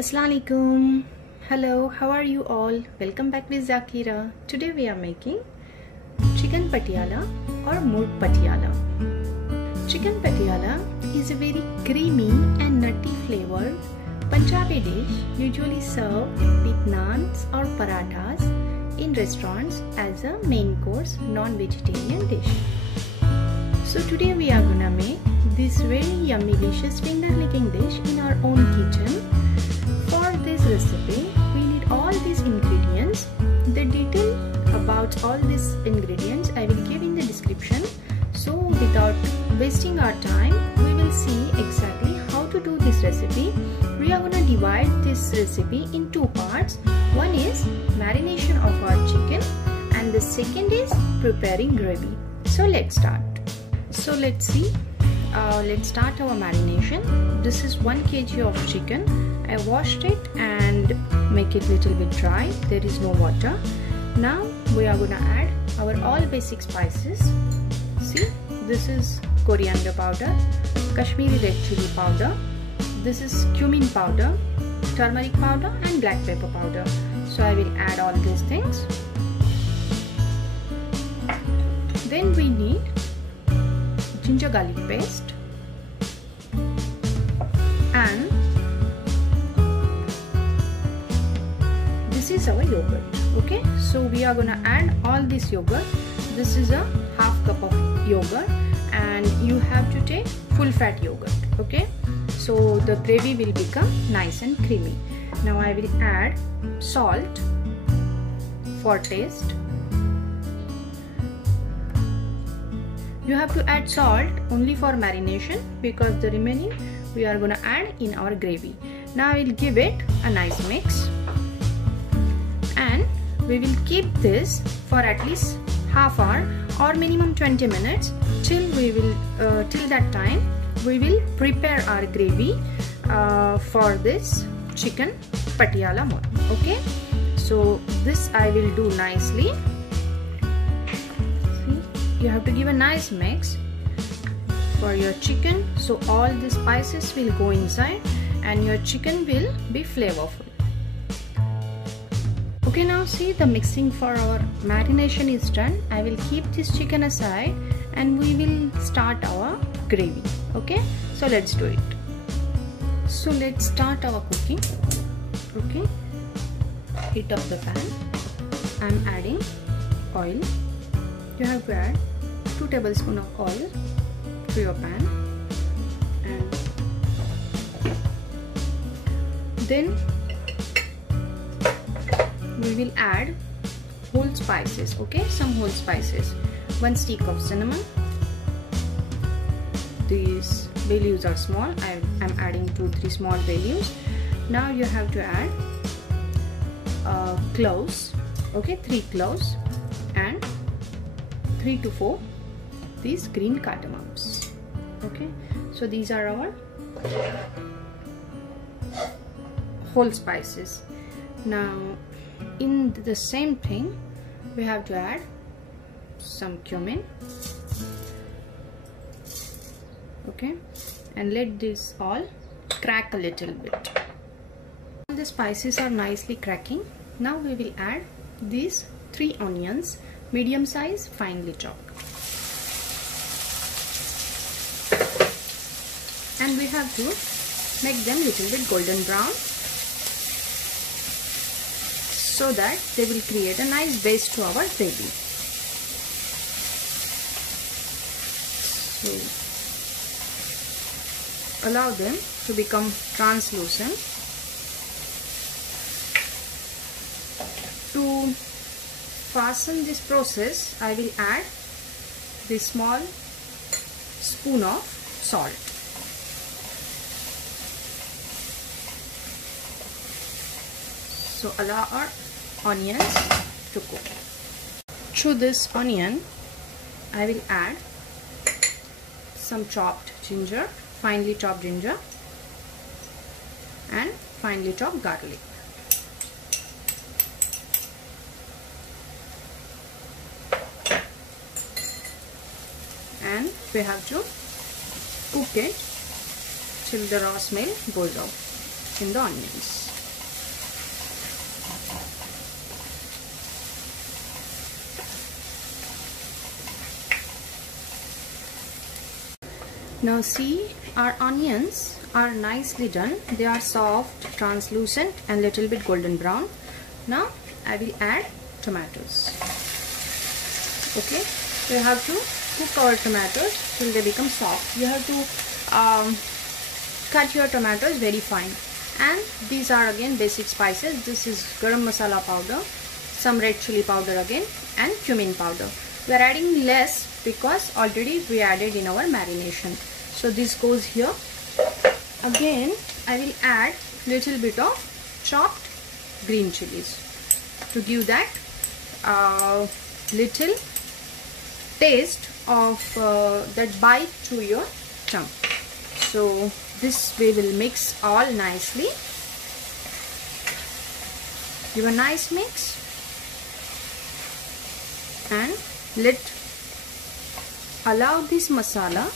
Assalamualaikum. Hello, how are you all? Welcome back with Zakira. Today we are making chicken patiala or murg patiala. Chicken patiala is a very creamy and nutty flavored Punjabi dish usually served with naans or parathas in restaurants as a main course non-vegetarian dish. So today we are gonna make this very yummy delicious finger licking dish in our own kitchen. For this recipe we need all these ingredients. The detail about all these ingredients I will give in the description. So without wasting our time, we will see exactly how to do this recipe. We are gonna divide this recipe in two parts. One is marination of our chicken and the second is preparing gravy. So let's start. So let's see. Let's start our marination. This is 1 kg of chicken. I washed it and make it little bit dry. There is no water. Now we are gonna add our all basic spices. See, this is coriander powder, Kashmiri red chili powder, this is cumin powder, turmeric powder and black pepper powder. So I will add all these things. Then we need ginger garlic paste and this is our yogurt. Okay, so we are gonna add all this yogurt. This is a half cup of yogurt and you have to take full fat yogurt. Okay, so the gravy will become nice and creamy. Now I will add salt for taste. You have to add salt only for marination because the remaining we are gonna add in our gravy. Now I will give it a nice mix and we will keep this for at least half hour or minimum 20 minutes till that time we will prepare our gravy for this chicken patiala murg. Okay, so this I will do nicely. See, you have to give a nice mix for your chicken so all the spices will go inside and your chicken will be flavorful. Okay, now see, the mixing for our marination is done. I will keep this chicken aside and we will start our gravy. Okay, so let's do it. So let's start our cooking. Okay, heat up the pan. I'm adding oil. You have to add 2 tablespoons of oil to your pan and then we will add whole spices. Okay, some whole spices. 1 stick of cinnamon. These bay leaves are small. I'm adding 2-3 small bay leaves. Now you have to add cloves. Okay, 3 cloves and 3 to 4 these green cardamoms. Okay, so these are our whole spices. Now in the same thing we have to add some cumin. Okay, and let this all crack a little bit. All the spices are nicely cracking. Now we will add these 3 onions, medium size, finely chopped, and we have to make them little bit golden brown so that they will create a nice base to our gravy. So allow them to become translucent. To fasten this process, I will add this small spoon of salt. So allow our onions to cook. To this onion, I will add some chopped ginger, finely chopped ginger, and finely chopped garlic. And we have to cook it till the raw smell goes out in the onions. Now see, our onions are nicely done. They are soft, translucent and little bit golden brown. Now I will add tomatoes. Okay, so you have to cook our tomatoes till they become soft. You have to cut your tomatoes very fine. And these are again basic spices. This is garam masala powder, some red chili powder again, and cumin powder. We are adding less because already we added in our marination. So this goes here. Again I will add little bit of chopped green chilies to give that little taste of that bite to your tongue. So this we will mix all nicely. Give a nice mix and allow this masala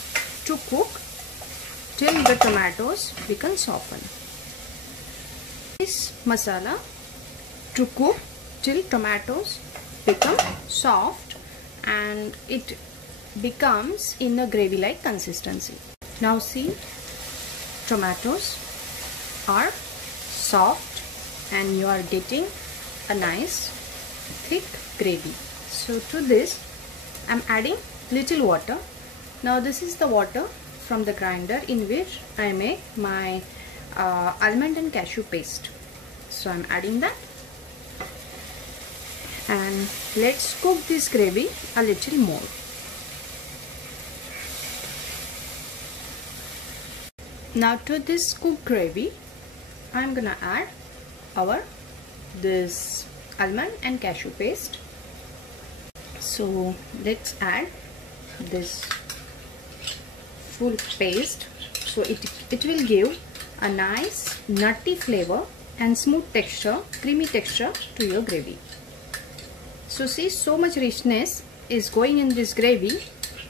to cook till the tomatoes become softened. This masala to cook till tomatoes become soft and it becomes in a gravy like consistency. Now see, tomatoes are soft and you are getting a nice thick gravy. So to this I am adding little water. Now this is the water from the grinder in which I make my almond and cashew paste. So I am adding that and let's cook this gravy a little more. Now to this cooked gravy I am gonna add this almond and cashew paste. So let's add this full paste. So it will give a nice nutty flavor and smooth texture, creamy texture to your gravy. So see, so much richness is going in this gravy.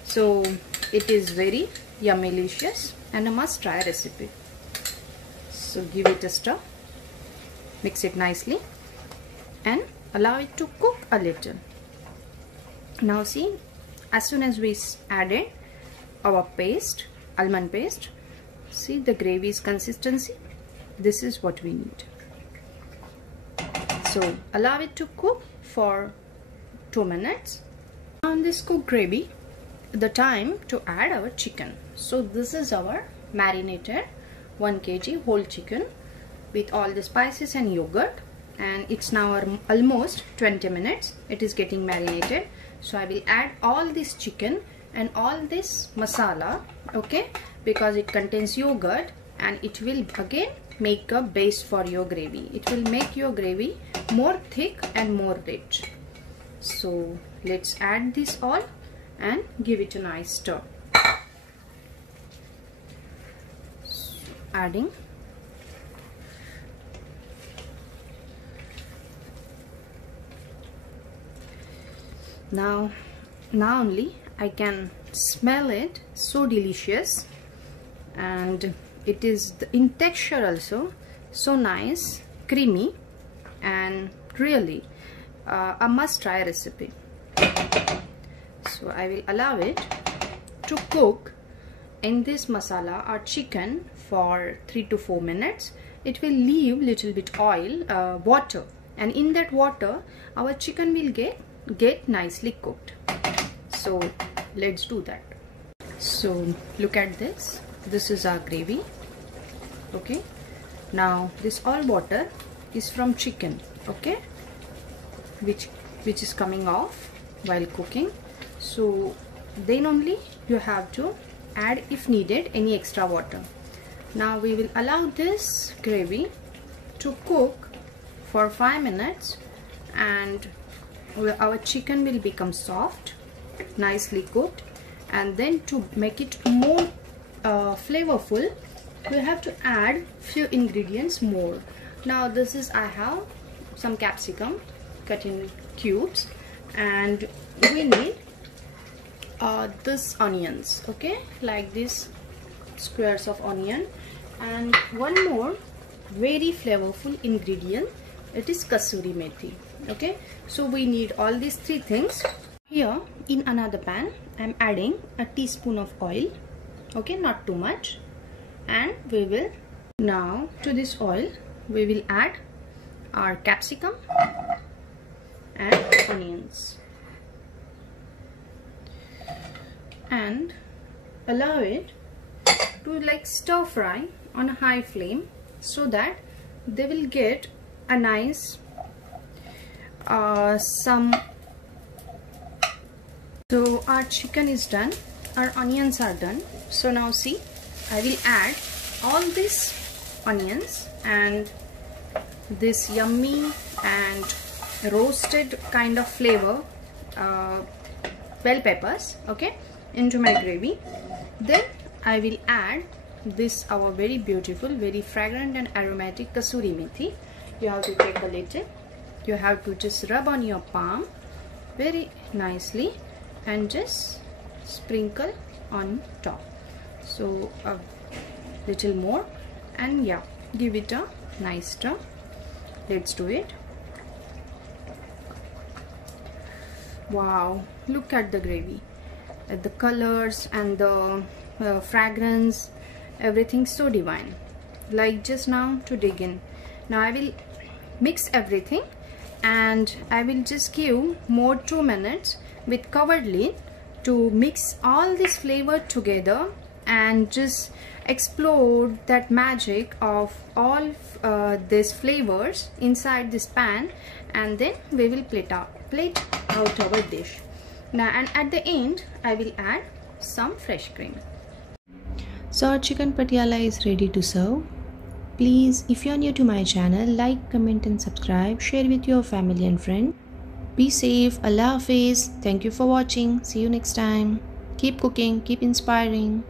So it is very yummy-licious and a must-try recipe. So give it a stir, mix it nicely and allow it to cook a little. Now see, as soon as we added our paste, almond paste, see the gravy's consistency. This is what we need. So allow it to cook for 2 minutes. On this cooked gravy, the time to add our chicken. So this is our marinated 1 kg whole chicken with all the spices and yogurt, and it's now almost 20 minutes. It is getting marinated. So I will add all this chicken and all this masala, okay, because it contains yogurt and it will again make a base for your gravy. It will make your gravy more thick and more rich. So let's add this all and give it a nice stir. So, adding now only I can smell it. So delicious, and it is in texture also so nice, creamy, and really a must-try recipe. So I will allow it to cook in this masala or chicken for 3 to 4 minutes. It will leave little bit oil, water, and in that water our chicken will get nicely cooked. So let's do that. So look at this. This is our gravy. Okay. Now this all water is from chicken. Okay. Which is coming off while cooking. So then only you have to add, if needed, any extra water. Now we will allow this gravy to cook for 5 minutes, and our chicken will become soft, nicely cooked. And then to make it more flavorful, we have to add few ingredients more. Now this is, I have some capsicum cut in cubes, and we need this onions, okay, like this squares of onion. And one more very flavorful ingredient, it is kasuri methi. Okay, so we need all these 3 things. Here in another pan I am adding a teaspoon of oil. okay, not too much. And we will now, to this oil we will add our capsicum and onions and allow it to like stir fry on a high flame so that they will get a nice so our chicken is done, our onions are done. So now see, I will add all these onions and this yummy and roasted kind of flavor bell peppers, okay, into my gravy. Then I will add this our very beautiful, very fragrant and aromatic kasuri methi. You have to take a little, you have to just rub on your palm very nicely and just sprinkle on top. So a little more, and yeah, give it a nice stir. Let's do it. Wow, look at the gravy, at the colors and the fragrance, everything so divine. Like just now to dig in. Now I will mix everything and I will just give more 2 minutes with covered lid to mix all this flavor together and just explode that magic of all these flavors inside this pan, and then we will plate out our dish. Now, and at the end I will add some fresh cream. So our chicken patiala is ready to serve. Please, if you are new to my channel, like, comment and subscribe. Share with your family and friends. Be safe. Allah Hafiz. Thank you for watching. See you next time. Keep cooking, keep inspiring.